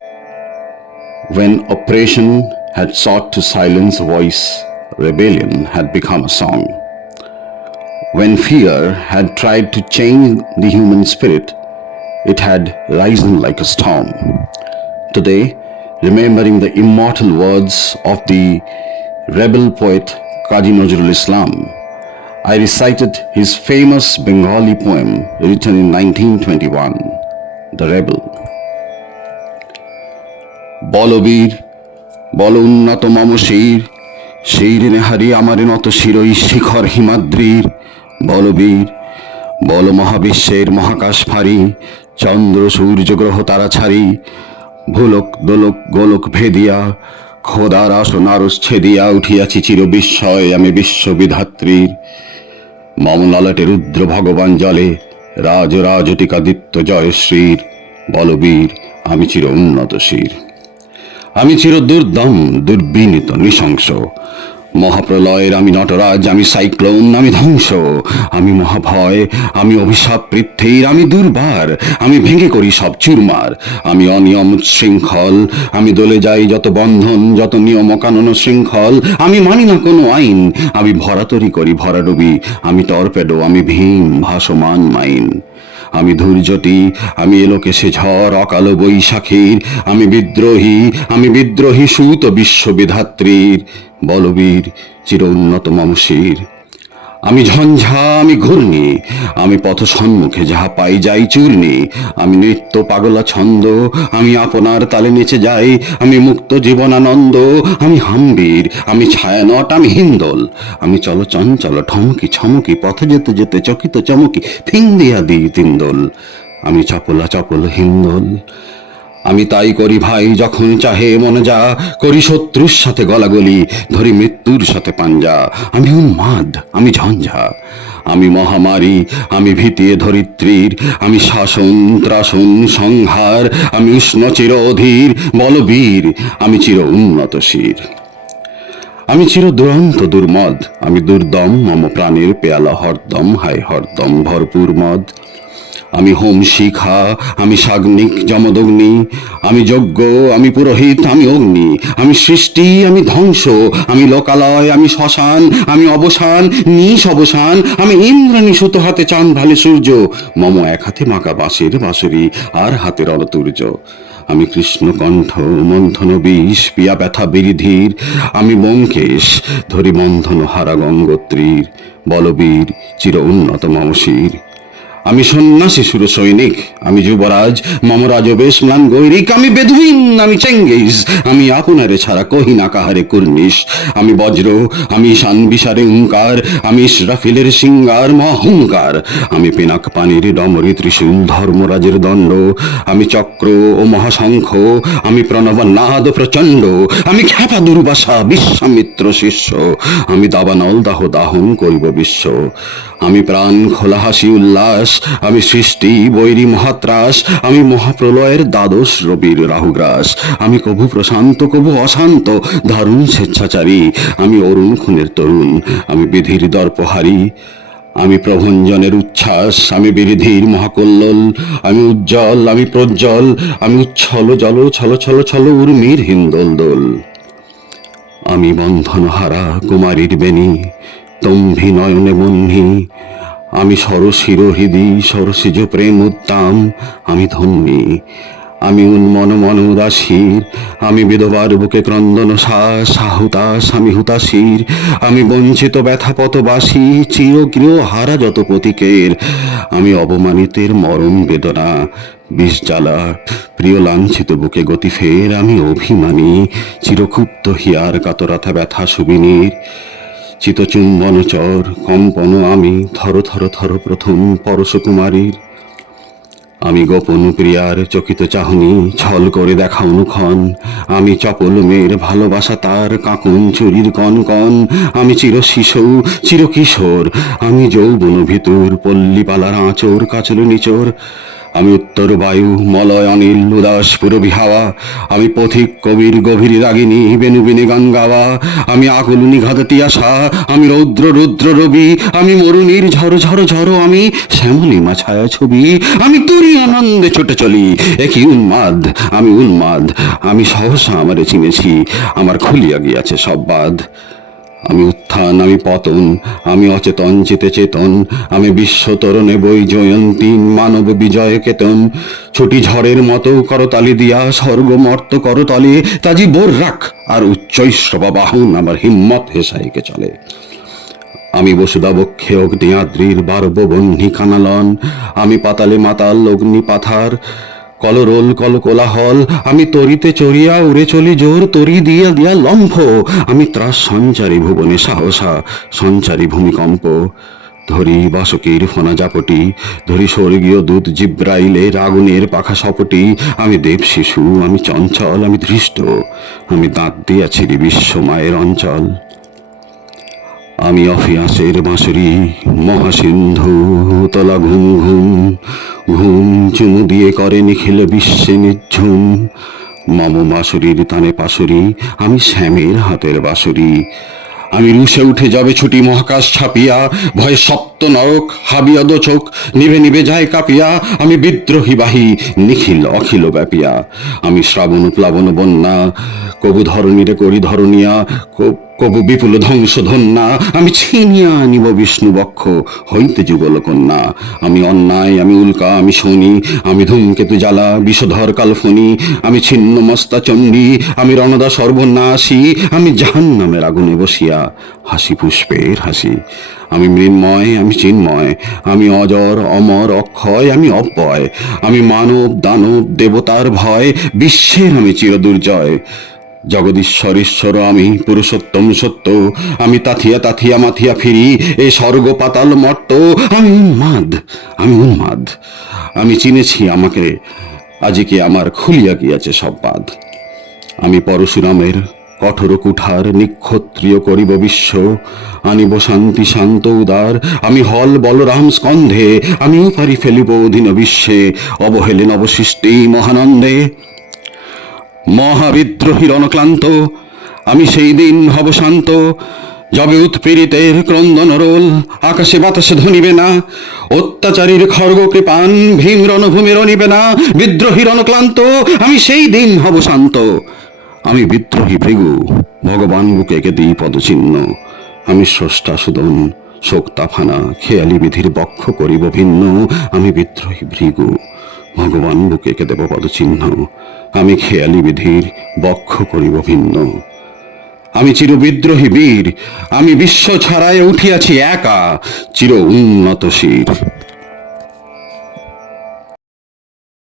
When oppression had sought to silence a voice, rebellion had become a song. When fear had tried to change the human spirit, it had risen like a storm. Today, remembering the immortal words of the rebel poet Kazi Nazrul Islam, I recited his famous Bengali poem written in 1921, The Rebel. Balbir বল উন্নত মম শির শির নেহারি আমারে নত শিরই শিখর হিমাদ্রির বলবীর বল মহাবিশ্বের মহাকাশ ফারি চন্দ্র সূর্য গ্রহ তারা ছাড়ি ভুলক দোলক গোলক ভেদিয়া খোদার আসন আরস ছেদিয়া উঠিয়াছি চির বিস্ময় আমি বিশ্ববিধাত্রীর মম ললাটে রুদ্র ভগবান জলে রাজ রাজটিকাদিত্য জয়শ্রীর বলবীর আমি চির উন্নত শির আমি চির দুর্দম দুর্বিনীত নৃশংস মহাপ্রলয়ের আমি নটরাজ আমি সাইক্লোন আমি ধ্বংস আমি মহাভয় আমি অভিশাপ পৃথ্বীর আমি দুর্বার আমি ভেঙে করি সব চুরমার আমি অনিয়ম শৃঙ্খল আমি দলে যাই যত বন্ধন যত নিয়ম কানুন শৃঙ্খল আমি মানি না কোনো আইন আমি ভরাতরি করি ভরাডুবি আমি টর্পেডো আমি ভীম ভাসমান মাইন আমি ধৈর্যটি আমি এলোকে সে ঝড় অকাল বৈশাখীর আমি বিদ্রোহী সুত বিশ্ববিধাত্রীর বলবীর চির উন্নত মমশির আমি ঝঞ্ঝা আমি ঘূর্ণি আমি পথ সম্মুখে যাহা পাই যাই চূর্ণি আমি নৃত্য পাগলা ছন্দ আমি আপনার তালে নেচে যাই আমি মুক্ত জীবনানন্দ আমি হাম্বির আমি ছায়ানট আমি হিন্দোল আমি চল চঞ্চল ঠমকি ছমকি পথে যেতে যেতে চকিত চমকি ফিং দিয়া দিই তিন্দোল আমি চপলা চপল হিন্দোল আমি তাই করি ভাই যখন চাহে মনে যা করি শত্রুর সাথে গলাগলি ধরি মৃত্যুর সাথে পাঞ্জা আমি উন্মাদ আমি ঝঞ্ঝা আমি মহামারী আমি ভীতিয়ে ধরিত্রীর আমি শাসন ত্রাসন সংহার আমি উষ্ণ চির অধীর বলবীর আমি চির উন্নত শির আমি চির দুরন্ত দুর্মদ আমি দুর্দম মম প্রাণের পেয়ালা হরদম হায় হরদম ভরপুর মদ আমি হোম শিখা আমি সাগ্নিক যমদগ্নি আমি যজ্ঞ আমি পুরোহিত আমি অগ্নি আমি সৃষ্টি আমি ধ্বংস আমি লোকালয় আমি শ্মশান আমি অবসান নিশ অবসান আমি ইন্দ্রাণী সুত হাতে চাঁদ ঢালে সূর্য মম এক হাতে মাকা বাঁশের বাঁশরি আর হাতে রণতুর্য আমি কৃষ্ণকণ্ঠ মন্থন বিষ পিয়া ব্যথা বিরিধির আমি ব্যোমকেশ ধরি বন্ধন হারা গঙ্গোত্রীর বলবীর চির উন্নত মমশির আমি সন্ন্যাসী সুর সৈনিক আমি যুবরাজ মম রাজবেশ ম্লান গৈরিক আমি বেদুইন আমি চেঙ্গিস আমি আপনারে ছাড়া কহি না কাহারে কুর্নিশ আমি বজ্র আমি শান বিসারে হুঙ্কার আমি ইসরাফিলের সিঙ্গার মহংকার আমি পিনাক পানির ডমরি ত্রিশূল ধর্মরাজের দণ্ড আমি চক্র ও মহাশঙ্খ আমি প্রণব নাদ প্রচণ্ড আমি খ্যাপা দুর্বাসা বিশ্বামিত্র শিষ্য আমি দাবানল দাহ দাহন করিব বিশ্ব আমি প্রাণ খোলা হাসি উল্লাস আমি সৃষ্টি বৈরী মহাত্রাস আমি মহাপ্রলয়ের দ্বাদশ রবির রাহুগ্রাস আমি কভু প্রশান্ত কভু অশান্ত দারুণ স্বেচ্ছাচারী আমি অরুণ খুনের তরুণ আমি বিধির দর্পহারী আমি প্রভঞ্জনের উচ্ছ্বাস আমি বিরিধির মহাকল্লোল আমি উজ্জ্বল আমি প্রজ্জ্বল আমি উচ্ছল জল ছল ছল ছল উর্মির হিন্দোল দোল আমি বন্ধনহারা কুমারীর বেণী তম্ভি নয়নে বহ্নি আমি সরসির হৃদি সরসিজ প্রেম উত্তাম আমি ধন্যী আমি উন্মন মন উদাসীর আমি বিধবার বুকে ক্রন্দন সাহুতাস আমি হুতাশীর আমি বঞ্চিত ব্যথা পথবাসী চিরগৃহ হারা যত প্রতীকের আমি অবমানিতের মরণ বেদনা বিষ জ্বালা প্রিয় লাঞ্ছিত বুকে গতি ফের আমি অভিমানী চিরক্ষুব্ধ হিয়ার কাতরাথা ব্যথা সুবিনীর চিতচুম্বন চর কম্পন আমি থর থর থর প্রথম পরশকুমারীর আমি গোপন প্রিয়ার চকিত চাহনি ছল করে দেখা অনুক্ষণ আমি চপল মেয়ের ভালোবাসা তার কাঁকন চুরির কন কন আমি চির শিশু চির কিশোর আমি যৌবন ভিতর পল্লীপালার আঁচড় কাচল নিচর আমি উত্তর বায়ু মলয় অনিল উদাস পুরবী হাওয়া, আমি পথিক কবির গভীর রাগিনী বেনু বেনে গান গাওয়া, আমি আকুল নিঘাত তিয়াসা, আমি রৌদ্র রুদ্র রবি, আমি মরুনির ঝড় ঝড় ঝড়, আমি শ্যামলিমা ছায়া ছবি, আমি তুরি আনন্দে ছুটে চলি। একই উন্মাদ, আমি উন্মাদ, আমি সহসা আমারে চিনেছি, আমার খুলিয়া গিয়াছে সব বাদ। আমি উত্থান, আমি পতন, আমি অচেতন চেতে চেতন, আমি বিশ্ব তরণে বই জয়ন্তী মানব বিজয় কেতন। ছুটি ঝড়ের মতো করতালি দিয়া স্বর্গ মর্ত করতলে, তাজি বোর রাখ আর উচ্চৈশ্রবা বাহন আমার হিম্মত হেসাইকে চলে। আমি বসুদা বক্ষে অগ্নি আদ্রির বারববহ্নি কানালন, আমি পাতালে মাতাল অগ্নি পাথার কলরোল কল কোলাহল, আমি তরিতে চড়িয়া উড়ে চলি জোর তরি দিয়া দিয়া লম্ফ, আমি ত্রাস সঞ্চারী ভুবনে সাহসা সঞ্চারী ভূমিকম্প। ধরি বাসকির ফনা জাপটি, ধরি স্বর্গীয় দূত জিব্রাইলের আগুনের পাখা সপটি, আমি দেব শিশু, আমি চঞ্চল, আমি ধৃষ্ট, আমি দাঁত দিয়াছি বিশ্ব মায়ের অঞ্চল। আমি অফিয়াসের বাঁশরি মহাসিন্ধু তোলা ঘুম ঘুম, ঘুম চুমু দিয়ে করে নিখিল বিশ্বে নিঝুম। মম বাঁশরীর তানে পাশরি, আমি শ্যামের হাতের বাঁশরি। আমি রুশে উঠে যাবে ছুটি মহাকাশ ছাপিয়া, ভয়ে সপ্ত নরক হাবিয়া দোচক নিভে নিভে যায় কাঁপিয়া, আমি বিদ্রোহী বাহী নিখিল অখিল ব্যাপিয়া। আমি শ্রাবণ প্লাবন বন্যা, কবু ধরণীরে করি ধরণিয়া, কবু বিপুল ধ্বংস ধন্যা, আমি ছিনিয়া আনিব বিষ্ণু বক্ষ হইতে যুগল কন্যা। আমি অন্যায়, আমি উল্কা, আমি শনি, আমি ধূমকেতু জ্বালা বিষধর কালফনি, আমি ছিন্ন মস্তা চণ্ডী, আমি রণদা সর্বনাশী, আমি জাহান্নামের আগুনে বসিয়া হাসি পুষ্পের হাসি। আমি মৃন্ময়, আমি চিন্ময়, আমি অজর অমর অক্ষয়, আমি অব্যয়, আমি মানব দানব দেবতার ভয়, বিশ্বের আমি চিরদুর্জয়। জগদীশ্বর ঈশ্বর আমি পুরুষোত্তম সত্য, আমি তাথিয়া তাথিয়া মাথিয়া ফিরি এ স্বর্গ পাতাল মর্ত। আমি উন্মাদ, আমি উন্মাদ, আমি চিনেছি আমাকে, আজকে আমার খুলিয়া গিয়াছে সব বাদ। আমি পরশুরামের কঠোর কুঠার নিক্ষত্রিয় করিব বিশ্ব, আনিব শান্তি শান্ত উদার, আমি হল বলরাম স্কন্ধে, আমিও পারি ফেলিব অধীন বিশ্বে অবহেলে নবসৃষ্টি মহানন্দে। মহাবিদ্রোহীর অনক্লান্ত, আমি সেই দিন হব শান্ত, যবে উৎপীড়িতের ক্রন্দন রোল আকাশে বাতাসে ধনিবে না, অত্যাচারীর খড়গ কৃপান ভীম রণভূমি রণিবে না। বিদ্রোহীর অনক্লান্ত, আমি সেই দিন হব শান্ত, আমি বিদ্রোহী ভৃগু ভগবান বুকে এঁকে দিই পদচিহ্ন। আমি স্রষ্টা সুদন শোকতাফানা খেয়ালি বিধির বক্ষ করিব ভিন্ন, আমি বিদ্রোহী ভৃগু ভগবান বুকে এঁকে দেব পদচিহ্ন। আমি খেয়ালি বিধির বক্ষ করিব ভিন্ন। আমি চির বিদ্রোহী বীর, আমি বিশ্ব ছাড়ায় উঠিয়াছি একা চির উন্নত শির।